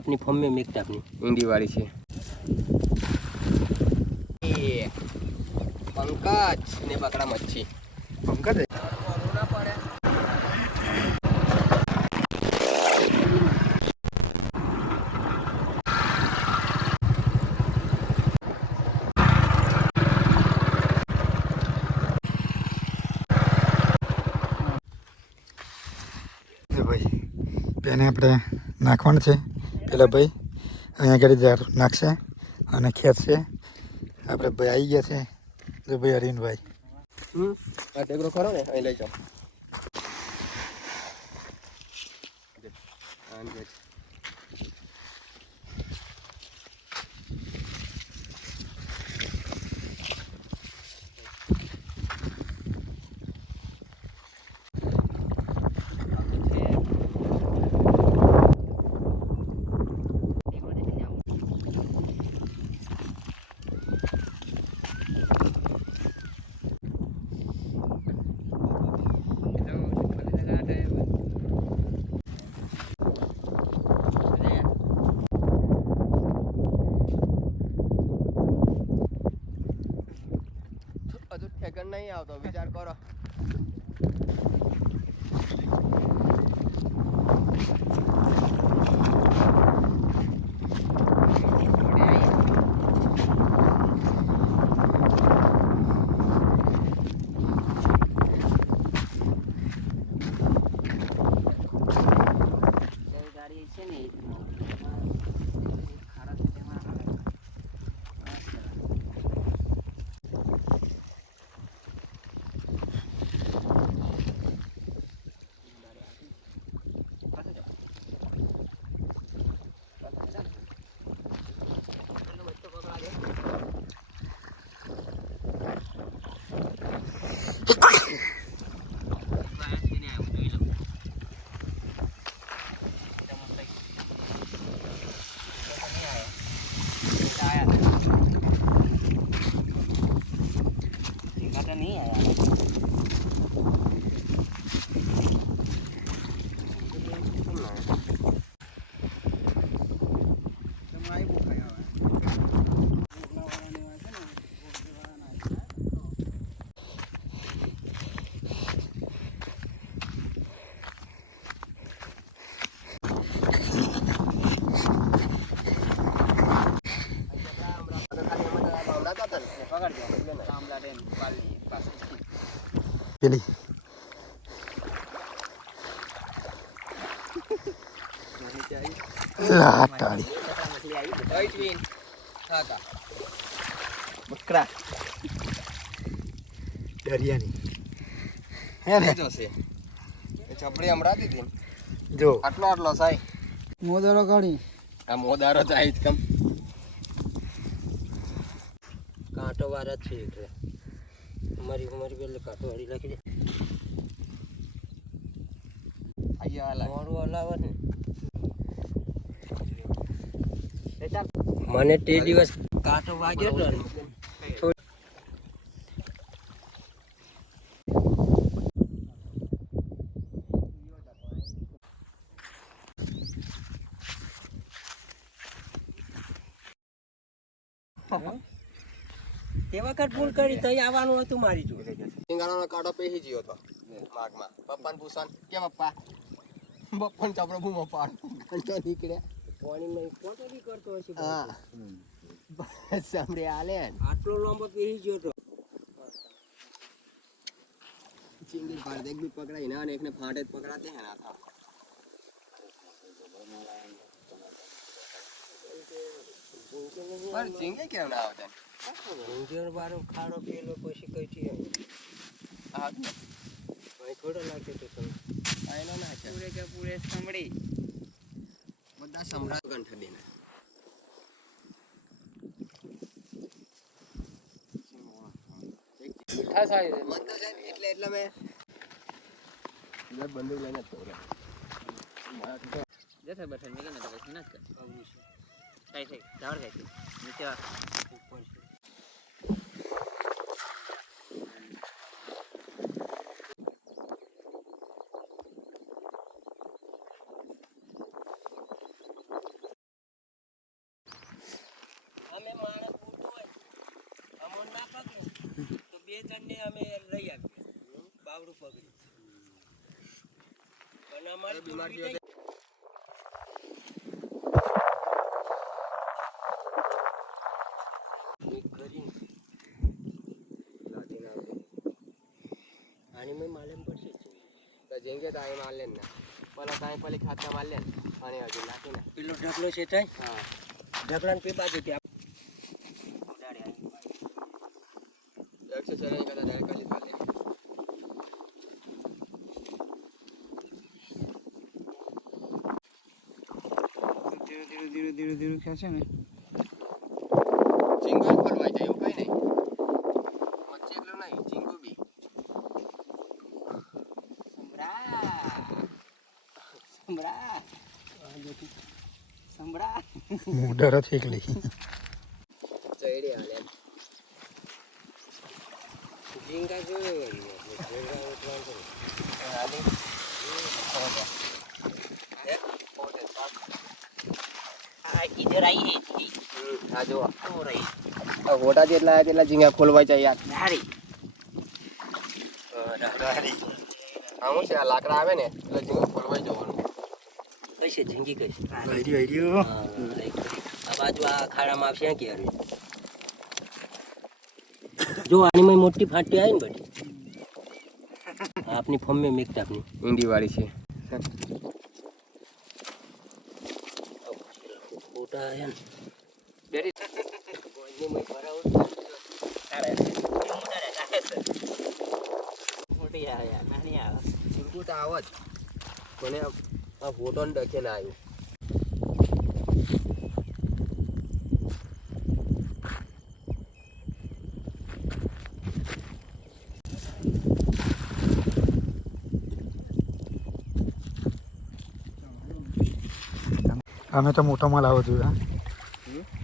अपनी फॉर्म में मिक्स अपनी ઈંડી વાળી છે પંકજ ને પકડા મચ્છી પંકજ ભાઈ પેને આપણે નાખવાનું છે પેલા ભાઈ અહીંયા આગળ ઝાર નાખશે અને ખેંચશે આપણે ભાઈ આવી ગયા છે જો ભાઈ હરીનભાઈ આ ટેકરો ખરો ને અહીં લઈ જાઓ નહીં આવતો વિચાર કરો ગાડી છે ને नहीं आया પેલી લાટાડી બકરા દરિયાની હે ને જોશે એ ચપડી હમણાં દીધી જો આટલો સાઈ મોદારો કાઢી આ મોદારો જાય કમ કાંટો વાર જ છે એટલે અમારી પેલે કાંટો હળી નાખી દે અહીંયા મોડું હલાવે ને મને તે દિવસ કાંટો વાગ્યો તો તે વખત ભૂલ કરી તઈ આવવાનું હતું મારી જોડે સિંગાણાનો કાઢો પેહી ગયો હતો માગમાં પપ્પાને પૂછાન કે પપ્પા બપ્પાને ચાપડો ભૂમો પાડ કંટો નીકળ્યા પાણીમાં ફોટો બી કરતો હશે હા બસ સાંભળે આલે આટલો લાંબો પહેરી ગયો તો ચીંગી પાડ એક બી પકડાય ના અને એકને ફાંટે જ પકડાતે હે ના થા પર ચીંગી કેમ ના આવતા ઊંઝર વાળો ખાડો પેલો પછી કઈ થી આ ભાઈ થોડો લાગે તો તમે આયનો ના છે પૂરે કે પૂરે સંભળી બધા સમ્રાટ ગંઠ દેના મીઠા સાઈ મત તો સાહેબ એટલે મે ઇધર બંદૂક લઈને તો રે જૈસે બેઠે મેં કે ના તો ના કર આવું છે સાઈ સાઈ જાવર ગઈ નીચે ઉપર છે લઈ આવીએ બાવડું પકડી અને અમારી બીમાર બીમારી आणि मग मालम पडશે જેંગે તો અહીં માર લેન ને પેલા કાંઈ પેલી ખાતા માર લેન અને હજુ નાખી ને પેલો ઢગલો છે થાય હા ઢગલાને પી બાજુ ત્યાં એકસો ચલાવી કરતા ડાયરેક્ટ કરી માર લેન ધીરે ધીરે ખેંચે ને ચીંગો ખોલવાઈ જાય એવું કઈ નહીં વચ્ચે એટલું નહીં ચીંગો બી મોઢા રથ એકલી ચડી હાલે ઝીંગા જોયો ઝીંગા ઉતરવાનું હાલી इधर आई है આ જો हो रही આ હોટા જેટલા આવ્યા તેટલા ઝીંગા ખોલવાઈ જાય યાર नारी આવું છે આ લાકડા આવે ને એટલે ઝીંગો ખોલવાઈ જવાનું કઈ છે ઝીંગી કઈ છે આઈડિયો આ બાજુ આ ખાડામાં આવશે કે યાર જો આની માં મોટી ફાટી આવી ને બધી આપની ફોર્મ में मिक्स अपनी ઈંડી વાળી છે ફોટા આયા ને ડેરી કોઈને મેં ભરાવું अरे ये मुझे रहता है सर मोटी आ यार नहीं आ ચીંગુ તો આવો જ મને આ ફોટો ને ડખે ના આવ્યું અમે તો મોટો માલ આવો જોઈએ હા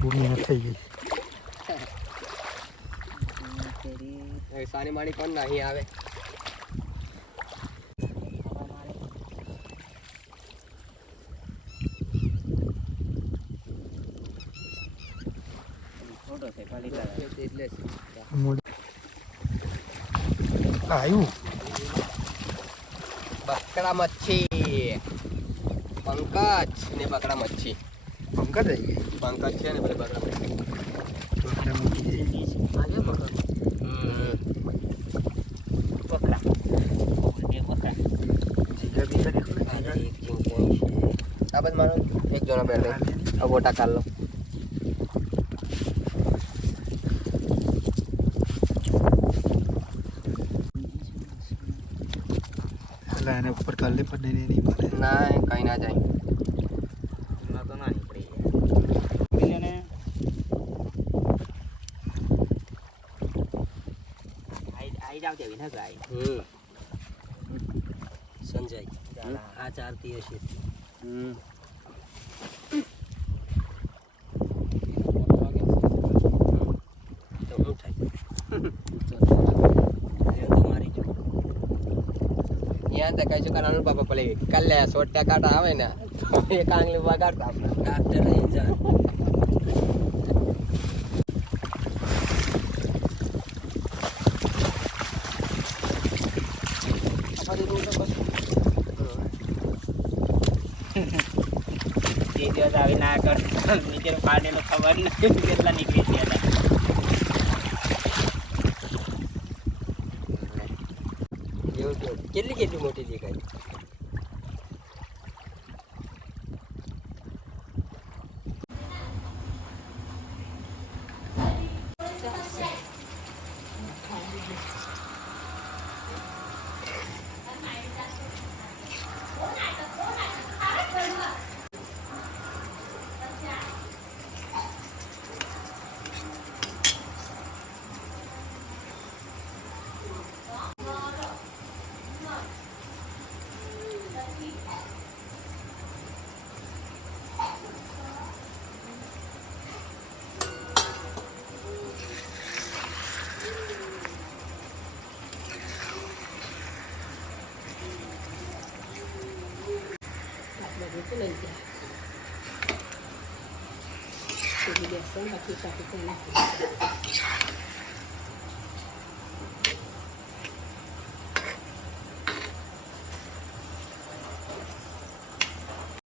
બહુ મહેનત થઈ ગઈ સાની માણી કોણ નહીં આવે फोटो से खाली कर એટલે આવ્યું બકડા મચ્છી પંકજ ને બકડા મચ્છી પંકજ આવી ગઈ પંકજ છે ને પેલી બકડા મચ્છી તો આપણે મૂકી દઈએ आगे पकड़ पकड़ा ये पकड़ा જીગા બીજા દેખો આ એક ઝીંગી આ બધ મારો એક જણો બેઠ આ ગોટા કાઢ લો એટલે એને ઉપર કાલે પડે નહીં મળે ના કઈ ના જાય ना तो ना निकली मिले ने आई जाओ देवी ना गाय સંજય આ ચારતી હશે તો હું થાય તો મારી જો ત્યાં તો કઈ શું કરવાનું બાપા પેલી કાલે 100 કાંટા આવે ને એક આંગળી વગાડતા ડાક્ટર રહી જા ये दिवस आवी ना कर नीचे पाड़े लो खबर नहीं कितना निकली थी आता એવું કેવું કેટલી કેટલી મોટી દેખાય